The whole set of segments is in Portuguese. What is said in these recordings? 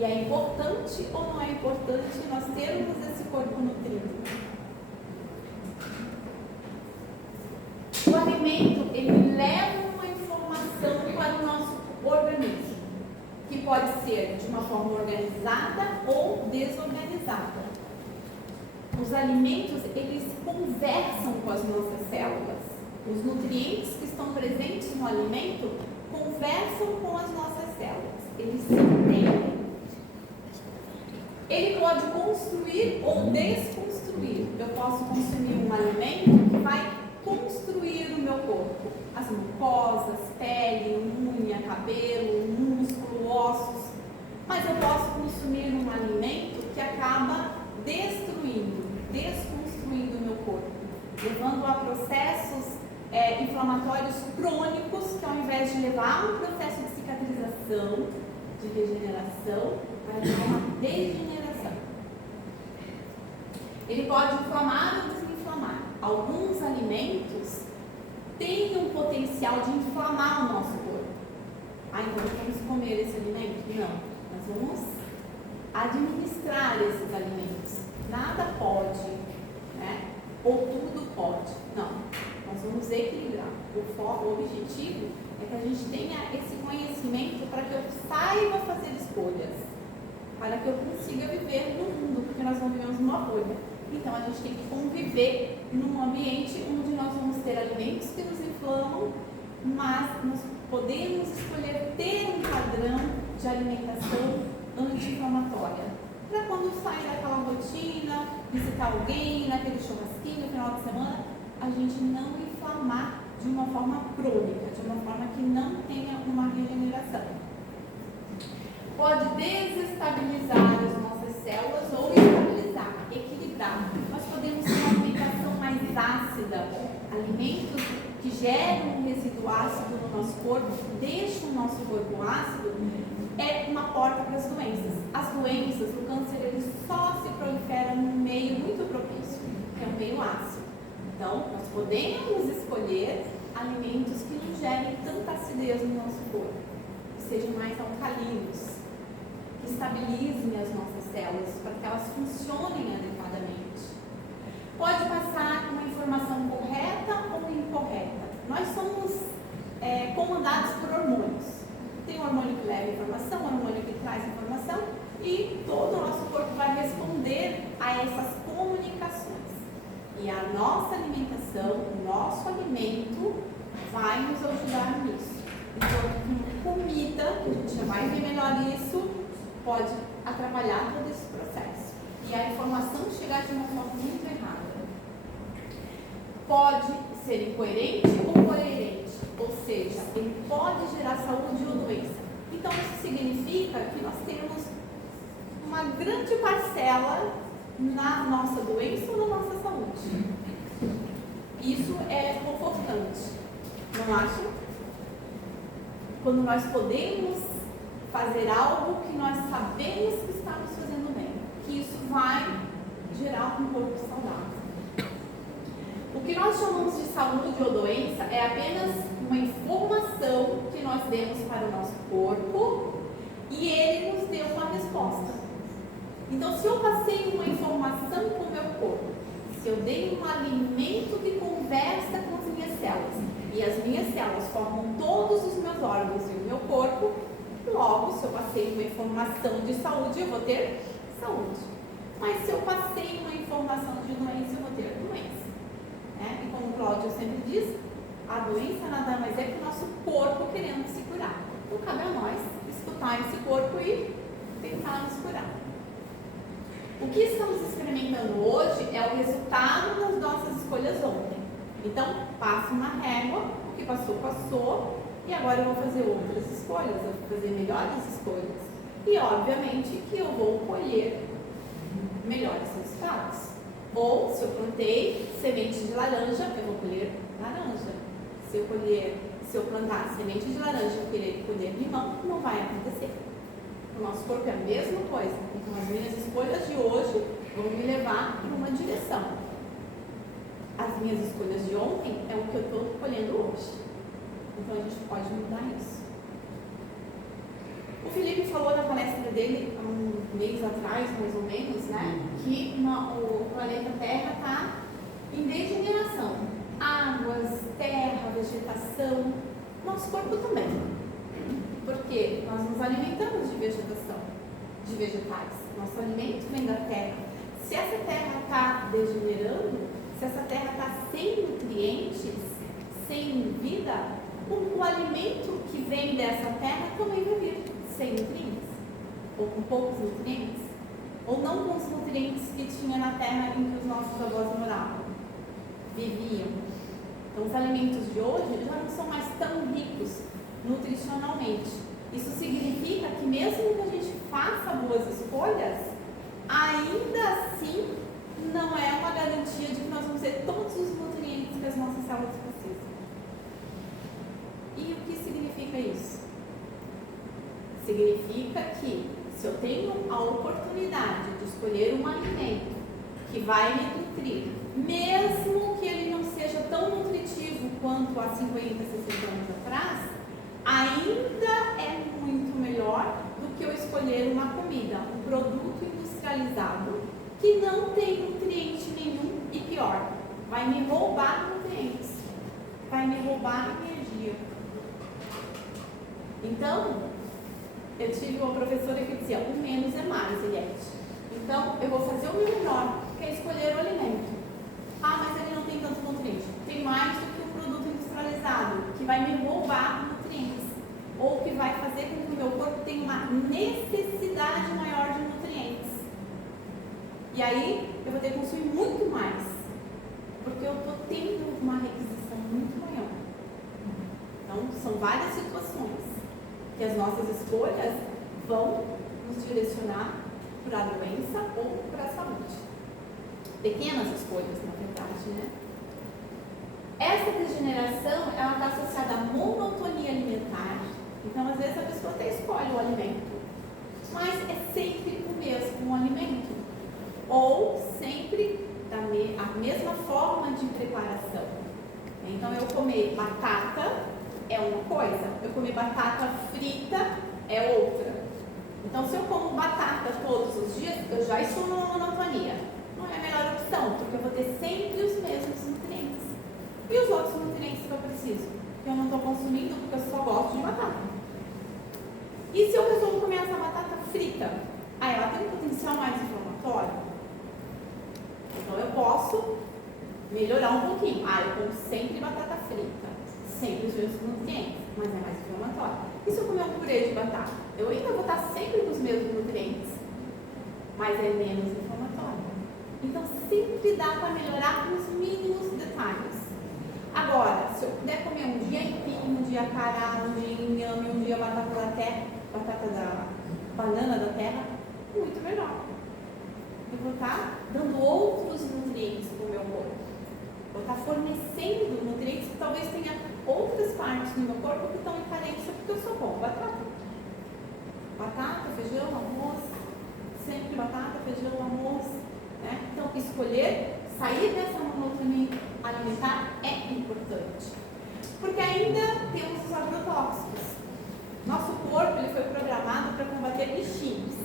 E é importante ou não é importante nós termos esse corpo nutrido? O alimento, ele leva uma informação para o nosso organismo, que pode ser de uma forma organizada ou desorganizada. Os alimentos, eles conversam com as nossas células. Os nutrientes que estão presentes no alimento conversam com as nossas células. Eles se entendem. Ele pode construir ou desconstruir. Eu posso consumir um alimento que vai construir o meu corpo. As mucosas, pele, unha, cabelo, músculo, ossos. Mas eu posso consumir um alimento que acaba destruindo, desconstruindo o meu corpo, levando a processos inflamatórios crônicos, que ao invés de levar a um processo de cicatrização, de regeneração, vai levar uma degeneração. Ele pode inflamar ou desinflamar. Alguns alimentos têm um potencial de inflamar o nosso corpo. Então vamos comer esse alimento? Não. Nós vamos administrar esses alimentos. Nada pode, né? Ou tudo pode. Não. Nós vamos equilibrar. O objetivo é que a gente tenha esse conhecimento para que eu saiba fazer escolhas, para que eu consiga viver no mundo, porque nós não vivemos numa bolha. Então a gente tem que conviver num ambiente onde nós vamos ter alimentos que nos inflamam, mas nós podemos escolher ter um padrão de alimentação anti-inflamatória. Para quando sair daquela rotina, visitar alguém, naquele churrasquinho no final de semana, a gente não inflamar de uma forma crônica, de uma forma que não tenha uma regeneração. Pode desestabilizar as nossas células ou estabilizar, equilibrar. Nós podemos ter uma alimentação mais ácida, alimentos que geram um resíduo ácido no nosso corpo, deixam o nosso corpo ácido, é uma porta para as doenças. As doenças, o câncer, ele só se prolifera num meio muito propício, que é um meio ácido. Então, nós podemos escolher alimentos que não gerem tanta acidez no nosso corpo, que sejam mais alcalinos, que estabilizem as nossas células para que elas funcionem adequadamente. Pode passar uma informação correta ou incorreta. Nós somos comandados por hormônios. Tem um hormônio que leva informação, um hormônio que traz informação, e todo o nosso corpo vai responder a essas comunicações. E a nossa alimentação, o nosso alimento, vai nos ajudar nisso. Então, comida, que a gente já vai ver melhor isso, pode atrapalhar todo esse processo. E a informação chegar de uma forma muito errada. Pode ser incoerente ou coerente. Ou seja, ele pode gerar saúde ou doença. Então, isso significa que nós temos uma grande parcela na nossa doença ou na nossa saúde. Isso é confortante, não acham? Quando nós podemos fazer algo que nós sabemos que estamos fazendo bem, que isso vai gerar um corpo saudável. O que nós chamamos de saúde ou doença é apenas uma informação que nós demos para o nosso corpo e ele nos deu uma resposta. Então, se eu passei uma informação para o meu corpo, se eu dei um alimento que conversa com as minhas células, e as minhas células formam todos os meus órgãos e o meu corpo, logo, se eu passei uma informação de saúde, eu vou ter saúde. Mas se eu passei uma informação de doença, eu vou ter doença. E como o Cláudio sempre diz, a doença nada mais é que o nosso corpo querendo se curar. Então, cabe a nós escutar esse corpo e tentar nos curar. O que estamos experimentando hoje é o resultado das nossas escolhas ontem. Então, passa uma régua, o que passou, passou, e agora eu vou fazer outras escolhas, eu vou fazer melhores escolhas. E, obviamente, que eu vou colher melhores resultados. Ou, se eu plantei semente de laranja, eu vou colher laranja. Se eu plantar semente de laranja e querer colher limão, não vai acontecer. O nosso corpo é a mesma coisa. Então, as minhas escolhas de hoje vão me levar em uma direção. As minhas escolhas de ontem é o que eu estou colhendo hoje. Então, a gente pode mudar isso. O Felipe falou na palestra dele dele há um mês atrás, mais ou menos, né? Que o planeta Terra está em degeneração. Águas, terra, vegetação, nosso corpo também. Porque nós nos alimentamos de vegetação, de vegetais. Nosso alimento vem da terra. Se essa terra está degenerando, se essa terra está sem nutrientes, sem vida, o alimento que vem dessa terra também vai vir sem nutrientes, ou com poucos nutrientes, ou não com os nutrientes que tinha na terra em que os nossos avós moravam, viviam. Então, os alimentos de hoje já não são mais tão ricos nutricionalmente. Isso significa que mesmo que a gente faça boas escolhas, ainda assim não é uma garantia de que nós vamos ter todos os nutrientes que as nossas células precisam. E o que significa isso? Significa que se eu tenho a oportunidade de escolher um alimento que vai me nutrir, mesmo que ele não seja tão nutritivo quanto há 50, 60 anos atrás, ainda é muito melhor do que eu escolher uma comida, um produto industrializado que não tem nutriente nenhum e pior, vai me roubar nutrientes, vai me roubar energia. Então, eu tive uma professora que dizia, o menos é mais, Eliette. Então, eu vou fazer o meu melhor, que é escolher o alimento. Ah, mas ele não tem tanto nutriente. Tem mais do que um produto industrializado, que vai me roubar nutrientes. Ou que vai fazer com que o meu corpo tenha uma necessidade maior de nutrientes. E aí, eu vou ter que consumir muito mais. Porque eu estou tendo uma requisição muito maior. Então, são várias situações que as nossas escolhas vão nos direcionar para a doença ou para a saúde. Pequenas escolhas, na verdade, né? Essa degeneração, ela está associada à monotonia alimentar. Então, às vezes, a pessoa até escolhe o alimento, mas é sempre o mesmo alimento. Ou sempre a mesma forma de preparação. Então, eu comer batata é uma coisa, eu comer batata frita é outra. Então, se eu como batata todos os dias, eu já estou numa monotonia. Não é a melhor opção, porque eu vou ter sempre os mesmos nutrientes. E os outros nutrientes que eu preciso? Que eu não estou consumindo porque eu só gosto de batata. E se eu resolvo comer essa batata frita? Ah, ela tem um potencial mais inflamatório? Então, eu posso melhorar um pouquinho. Ah, eu como sempre batata frita. Sempre os mesmos nutrientes, mas é mais inflamatório. E se eu comer um purê de batata? Eu ainda vou estar sempre com os mesmos nutrientes, mas é menos inflamatório. Então, sempre dá para melhorar nos mínimos detalhes. Agora, se eu puder comer um dia aipim, um dia acará, um dia inhame, um dia batata da terra, batata da banana da terra, muito melhor. Eu vou estar dando outros nutrientes para o meu corpo. Vou estar fornecendo nutrientes que talvez tenha outras partes do meu corpo que estão em carência, porque eu só como batata. Batata, feijão, arroz, sempre batata, feijão, arroz. Né? Então, escolher sair dessa monotonia alimentar é importante. Porque ainda temos os agrotóxicos. Nosso corpo ele foi programado para combater bichinhos.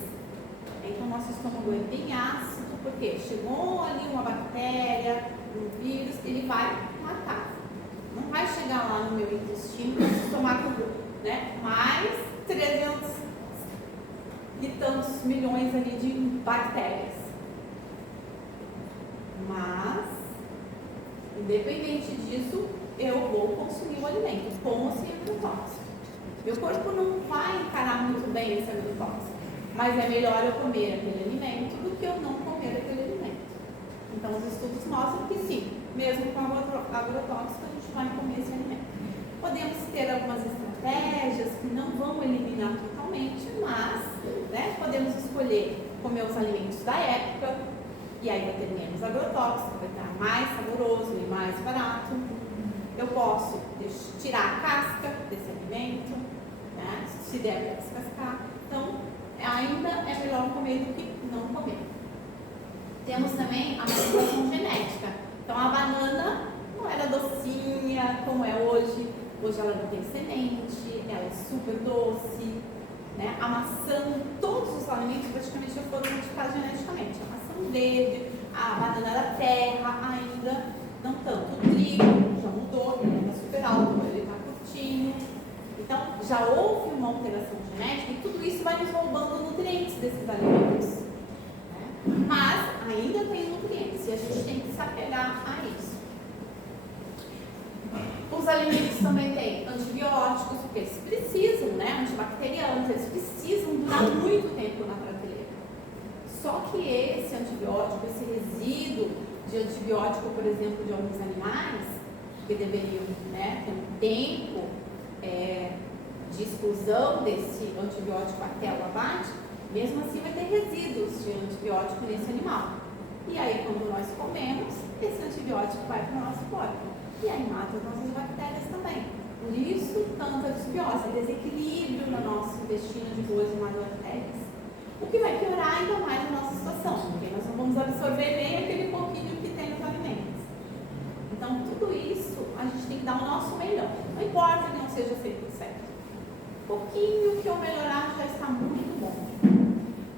Então, nosso estômago é bem ácido, porque chegou ali uma bactéria, um vírus, ele vai matar. Não vai chegar lá no meu intestino e tomar tudo, né? Mais 300 e tantos milhões ali de bactérias. Mas, independente disso, eu vou consumir o alimento, com ou sem agrotóxico. Meu corpo não vai encarar muito bem esse agrotóxico, mas é melhor eu comer aquele alimento do que eu não comer aquele alimento. Então, os estudos mostram que sim, mesmo com agrotóxico, a gente vai comer esse alimento. Podemos ter algumas estratégias que não vão eliminar totalmente, mas né, podemos escolher comer os alimentos da época, e aí vai ter menos agrotóxico, vai estar mais saboroso e mais barato. Eu posso tirar a casca desse alimento, né, se der para descascar. Então, ainda é melhor comer do que não comer. Temos também a manipulação genética. Então, a banana não era docinha como é hoje. Hoje ela não tem semente, ela é super doce. Né? A maçã, todos os muito verde, a banana da terra ainda não tanto. O trigo já mudou, ele está super alto, ele está curtinho. Então, já houve uma alteração genética e tudo isso vai nos roubando nutrientes desses alimentos. Né? Mas ainda tem nutrientes e a gente tem que se apegar a isso. Os alimentos também têm antibióticos, porque eles precisam, né? Antibacterianos, eles precisam durar muito tempo na prateleira. Só que esse antibiótico, esse resíduo de antibiótico, por exemplo, de alguns animais, que deveriam, né, ter um tempo de exclusão desse antibiótico até o abate, mesmo assim vai ter resíduos de antibiótico nesse animal. E aí, quando nós comemos, esse antibiótico vai para o nosso corpo. E aí mata as nossas bactérias também. Por isso, tanta desbiose, desequilíbrio no nosso intestino de boas e más bactérias. O que vai piorar ainda mais a nossa situação, porque nós não vamos absorver nem aquele pouquinho que tem nos alimentos. Então, tudo isso, a gente tem que dar o nosso melhor. Não importa que não seja 100%. Pouquinho que eu melhorar já está muito bom.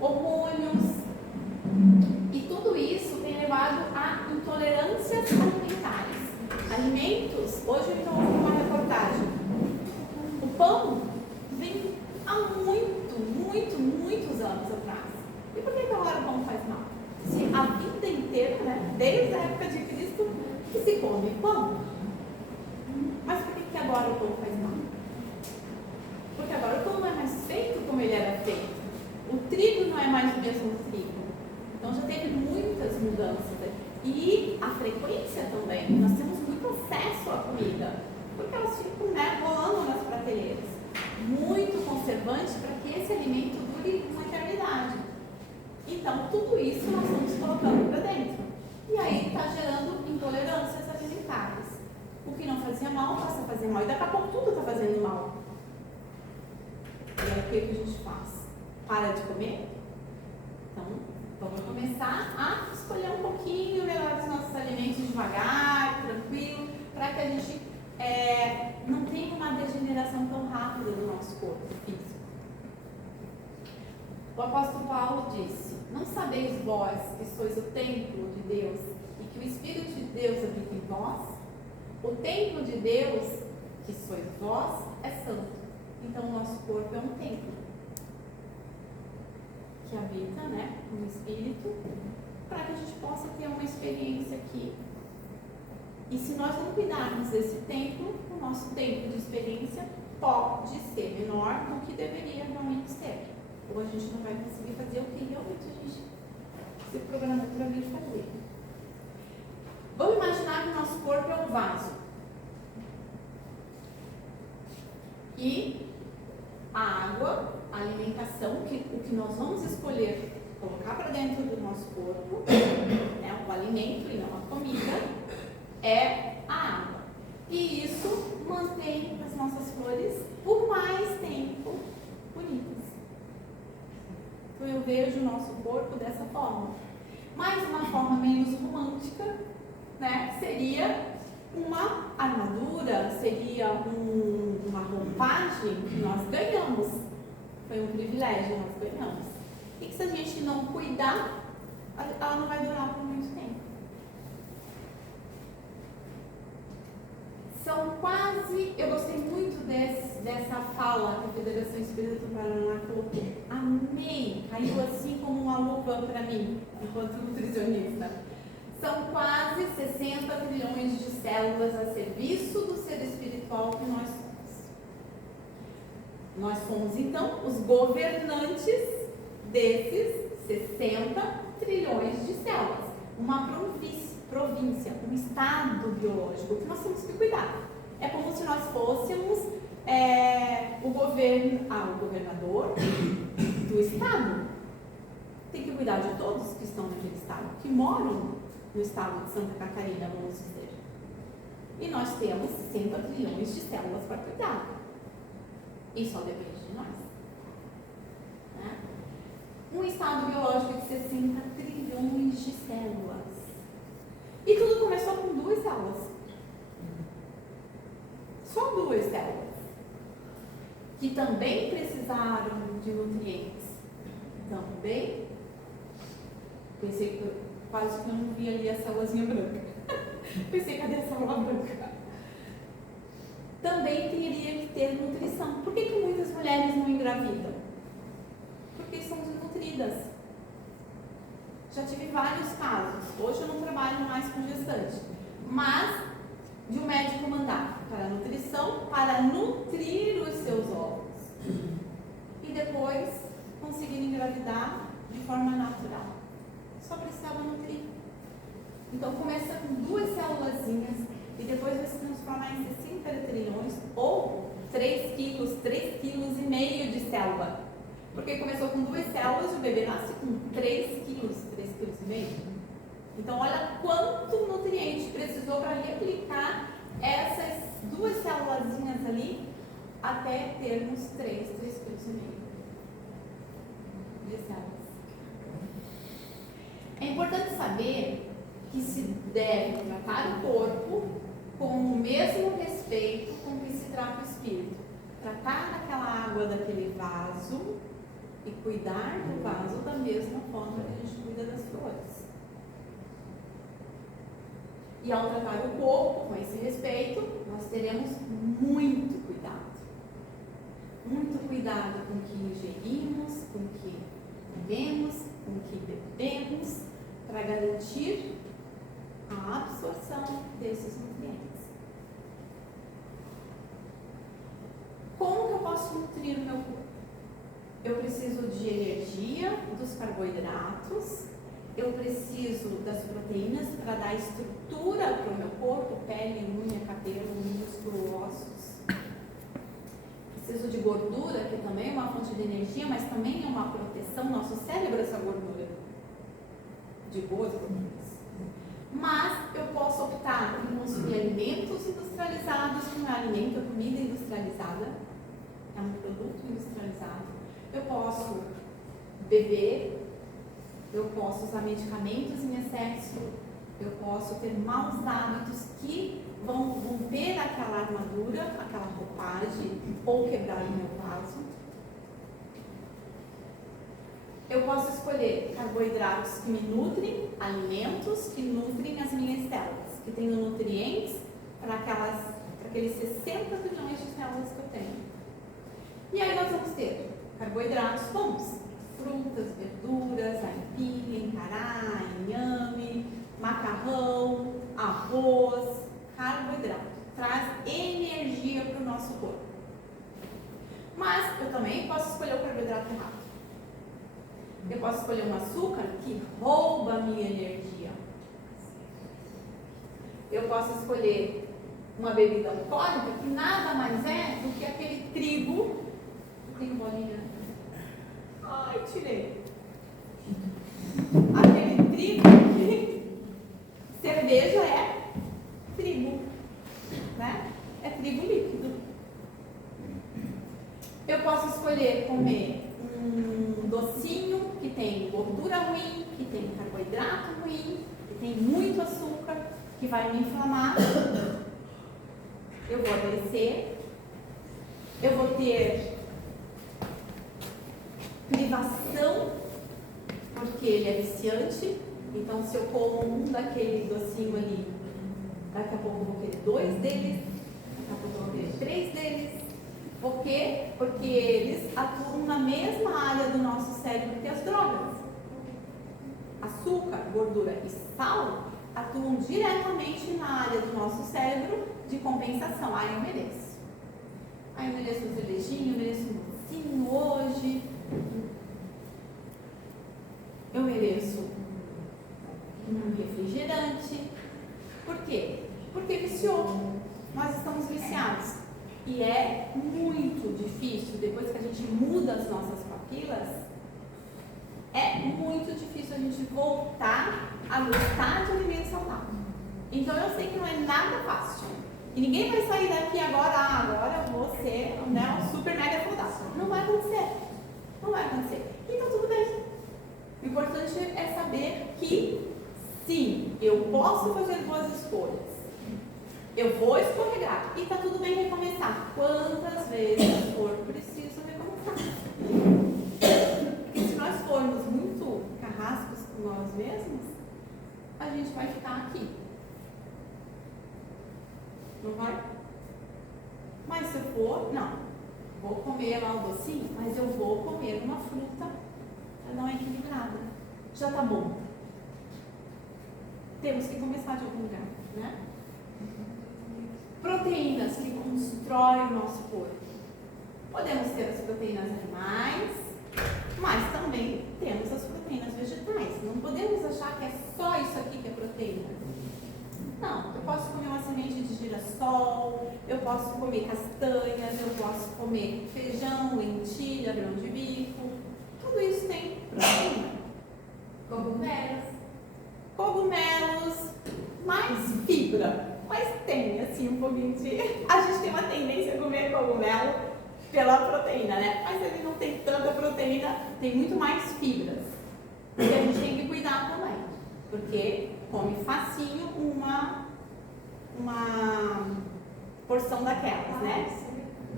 Hormônios. E tudo isso tem levado a intolerâncias alimentares. Alimentos, hoje eu estou ouvindo uma reportagem. O pão vem há muitos anos atrás. E por que agora o pão faz mal? Se a vida inteira, né, desde a época de Cristo, que se come pão. Mas por que agora o pão faz mal? Porque agora o pão não é mais feito como ele era feito. O trigo não é mais o mesmo trigo. Então já teve muitas mudanças. E a frequência também. Nós temos muito acesso à comida, porque elas ficam, né, rolando nas prateleiras. Muito conservante para que esse alimento dure uma eternidade. Então, tudo isso nós estamos colocando para dentro. E aí está gerando intolerâncias alimentares. O que não fazia mal passa a fazer mal. E daqui a pouco tudo está fazendo mal. E aí o que a gente faz? Para de comer? Então, vamos começar a escolher um pouquinho melhor os nossos alimentos devagar, tranquilo, para que a gente não tenha uma degeneração tão rápida do nosso corpo físico. O apóstolo Paulo disse: não sabeis vós que sois o templo de Deus e que o Espírito de Deus habita em vós? O templo de Deus, que sois vós, é santo. Então o nosso corpo é um templo que habita, né, no Espírito, para que a gente possa ter uma experiência aqui. E se nós não cuidarmos desse templo, o nosso tempo de experiência pode ser menor do que deveria realmente ser. Ou a gente não vai conseguir fazer o que realmente a gente se programou para vir fazer. Vamos imaginar que o nosso corpo é um vaso. E a água, a alimentação, o que nós vamos escolher colocar para dentro do nosso corpo, né, o alimento e não a comida, é a água. E isso mantém as nossas flores por mais tempo bonitas. Então eu vejo o nosso corpo dessa forma. Mas uma forma menos romântica, né, seria uma armadura, seria uma roupagem que nós ganhamos. Foi um privilégio, nós ganhamos. E que se a gente não cuidar, ela não vai durar por muito tempo. São quase... Eu gostei muito dessa fala que a Federação Espírita do Paraná colocou. Amei! Caiu assim como uma luva para mim, enquanto nutricionista. São quase 60 trilhões de células a serviço do ser espiritual que nós somos. Nós somos, então, os governantes desses 60 trilhões de células. Uma província, um estado biológico que nós temos que cuidar. É como se nós fôssemos o governador do estado. Tem que cuidar de todos que estão naquele estado, que moram no estado de Santa Catarina, vamos dizer. E nós temos 60 trilhões de células para cuidar. E só depende de nós. Né? Um estado biológico de 60 trilhões de células. E tudo começou com 2 células. Só 2 células. Que também precisaram de nutrientes. Também Pensei que quase que eu não vi ali a célulazinha branca. Pensei, cadê a célula branca? Também teria que ter nutrição. Por que muitas mulheres não engravidam? Porque são desnutridas. Já tive vários casos. Hoje eu não trabalho mais com gestante. Mas, de um médico mandar para a nutrição, para nutrir os seus óvulos. E depois conseguir engravidar de forma natural. Só precisava nutrir. Então começa com 2 célulazinhas e depois vai se transformar em 60 trilhões ou 3 quilos, 3,5 quilos de célula. Porque começou com 2 células e o bebê nasce com 3 quilos, 3,5 quilos. Então olha quanto nutriente precisou para replicar essas 2 célulazinhas ali até termos 3,5 quilos de células. É importante saber que se deve tratar o corpo com o mesmo respeito com que se trata o espírito. Tratar daquela água daquele vaso e cuidar do vaso da mesma forma que a gente cuida das flores. E ao tratar o corpo com esse respeito, nós teremos muito cuidado. Muito cuidado com o que ingerimos, com o que comemos, com o que bebemos, para garantir a absorção desses nutrientes. Como que eu posso nutrir o meu corpo? Eu preciso de energia dos carboidratos, eu preciso das proteínas para dar estrutura para o meu corpo, pele, unha, cabelo, músculo, ossos. Preciso de gordura, que também é uma fonte de energia, mas também é uma proteção. Nosso cérebro é essa gordura, de boas gorduras. Mas eu posso optar por consumir alimentos industrializados, que não é alimento, é comida industrializada, é um produto industrializado. Eu posso beber, eu posso usar medicamentos em excesso, eu posso ter maus hábitos que vão romper aquela armadura, aquela roupagem, ou quebrar o meu vaso. Eu posso escolher carboidratos que me nutrem, alimentos que nutrem as minhas células, que tenham nutrientes para aqueles 60 bilhões de células que eu tenho. E aí nós vamos ter carboidratos bons, frutas, verduras, aipim, encará, inhame, macarrão, arroz, carboidrato. Traz energia para o nosso corpo. Mas eu também posso escolher o carboidrato errado. Eu posso escolher um açúcar que rouba a minha energia. Eu posso escolher uma bebida alcoólica que nada mais é do que aquele trigo. Tem bolinha? Ai, tirei. Aquele trigo que cerveja é trigo, né? É trigo líquido. Eu posso escolher comer um docinho que tem gordura ruim, que tem carboidrato ruim, que tem muito açúcar, que vai me inflamar. Eu vou adoecer. Eu vou ter privação, porque ele é viciante. Então, se eu como um daquele docinho ali, daqui a pouco eu vou querer 2 deles, daqui a pouco eu vou querer 3 deles. Por quê? Porque eles atuam na mesma área do nosso cérebro que as drogas. Açúcar, gordura e sal atuam diretamente na área do nosso cérebro de compensação. Ah, eu mereço. Ah, eu mereço um cervejinho, eu mereço um docinho hoje. Eu mereço um refrigerante. Por quê? Porque viciou. Nós estamos viciados. E é muito difícil, depois que a gente muda as nossas papilas, é muito difícil a gente voltar a gostar de alimento saudável. Então eu sei que não é nada fácil. E ninguém vai sair daqui agora, agora eu vou ser, né, um super mega saudável. Não vai acontecer. Não vai acontecer. Então tudo bem. O importante é saber que sim, eu posso fazer boas escolhas. Eu vou escorregar e está tudo bem recomeçar. Quantas vezes for preciso recomeçar. Porque se nós formos muito carrascos nós mesmos, a gente vai ficar aqui. Não vai? Mas se eu for, não, vou comer lá o docinho, mas eu vou comer uma fruta, ela não é equilibrada. Já tá bom. Temos que começar de algum lugar, né? Proteínas que constroem o nosso corpo. Podemos ter as proteínas animais, mas também temos as proteínas vegetais. Não podemos achar que é só isso aqui que é proteína. Não, eu posso comer uma semente de girassol, eu posso comer castanhas, eu posso comer feijão, lentilha, grão de bico. Tudo isso tem proteína. Cogumelos, mais fibra. Mas tem, assim, um pouquinho de... A gente tem uma tendência a comer cogumelo pela proteína, né? Mas ele não tem tanta proteína, tem muito mais fibras. E a gente tem que cuidar também, porque come facinho uma porção daquelas, né?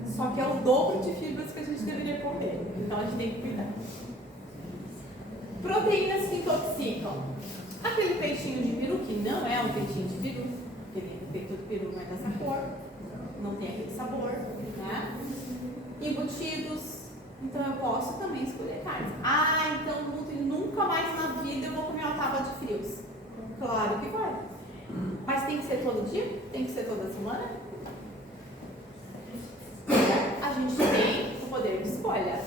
Só que é o dobro de fibras que a gente deveria comer. Então a gente tem que cuidar. Proteínas que intoxicam. Aquele peixinho de peru, que não é um peixinho de peru, porque o peito do peru não é dessa cor, não tem aquele sabor, né? Embutidos. Então eu posso também escolher carne. Ah, então nunca mais na vida eu vou comer uma tábua de frios. Claro que vai. Mas tem que ser todo dia? Tem que ser toda semana? A gente tem o poder de escolha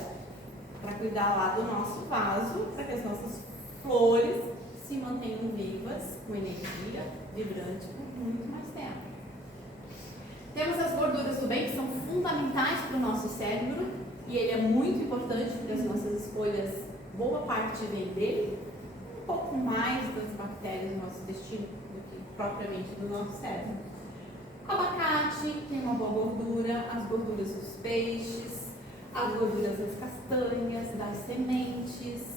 para cuidar lá do nosso vaso, para que as nossas flores se mantenham vivas, com energia, vibrante, por muito mais tempo. Temos as gorduras do bem, que são fundamentais para o nosso cérebro, e ele é muito importante para as nossas escolhas, boa parte vem dele, um pouco mais das bactérias do nosso intestino do que propriamente do nosso cérebro. Abacate tem uma boa gordura, as gorduras dos peixes, as gorduras das castanhas, das sementes,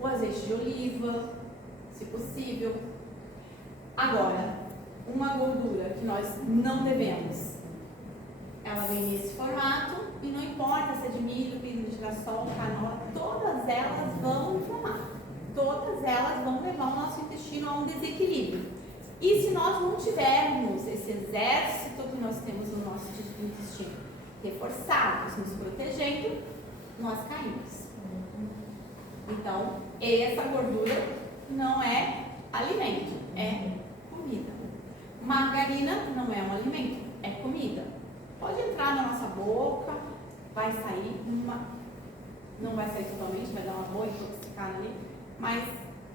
o azeite de oliva, se possível. Agora, uma gordura que nós não devemos, ela vem nesse formato e não importa se é de milho, de girassol, canola, todas elas vão inflamar. Todas elas vão levar o nosso intestino a um desequilíbrio. E se nós não tivermos esse exército que nós temos no nosso intestino reforçados, nos protegendo, nós caímos. Então, essa gordura não é alimento, é comida. Margarina não é um alimento, é comida. Pode entrar na nossa boca, vai sair não vai sair totalmente, vai dar uma boa intoxicada ali, mas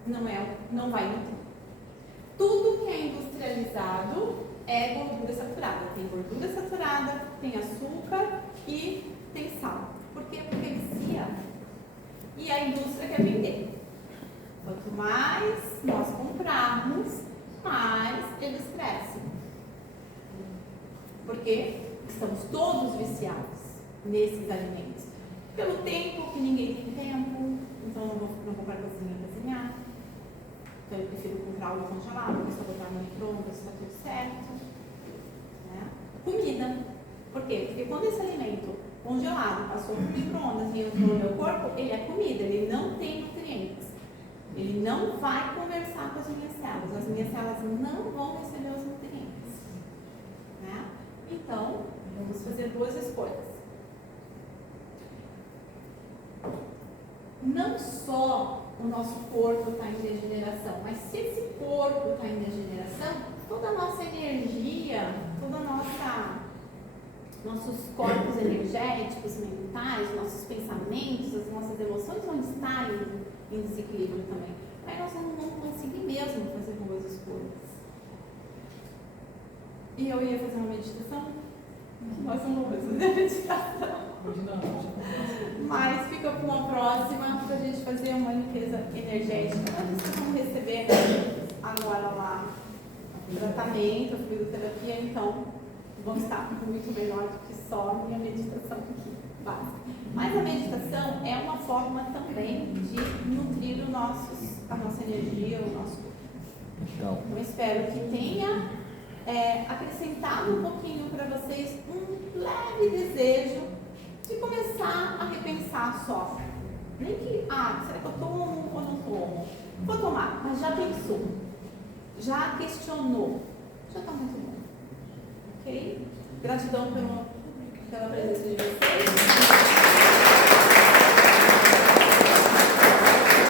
não vai nutrir. Tudo que é industrializado é gordura saturada. Tem gordura saturada, tem açúcar e tem sal. Por quê? Porque vicia. E a indústria quer vender. Quanto mais nós comprarmos, mais eles crescem. Porque estamos todos viciados nesses alimentos. Pelo tempo, que ninguém tem tempo, então não vou comprar cozinha para cozinhar. Então eu prefiro comprar algo congelado, só botar no micro-ondas, está tudo certo. Né? Comida. Por quê? Porque quando esse alimento congelado passou por micro-ondas e entrou no meu corpo, ele é comida, ele não tem nutrientes. Ele não vai conversar com as minhas células. As minhas células não vão receber os nutrientes. Né? Então, vamos fazer duas escolhas. Não só o nosso corpo está em degeneração, mas se esse corpo está em degeneração, toda a nossa energia, nossos corpos energéticos, mentais, nossos pensamentos, as nossas emoções vão estar em desequilíbrio também. Aí nós não vamos conseguir mesmo fazer boas escolhas. E eu ia fazer uma meditação? Nós não vamos fazer a meditação. Mas fica para uma próxima, para a gente fazer uma limpeza energética. Vocês vão receber agora lá tratamento, fluidoterapia, então vão estar muito melhor do que só a minha meditação aqui, básica. Mas a meditação é uma forma também de nutrir a nossa energia, o nosso corpo. Então espero que tenha acrescentado um pouquinho para vocês um leve desejo de começar a repensar só. Nem que, será que eu tomo ou não como. Vou tomar, mas já pensou, já questionou, já está muito bom. Ok? Gratidão pela presença de vocês.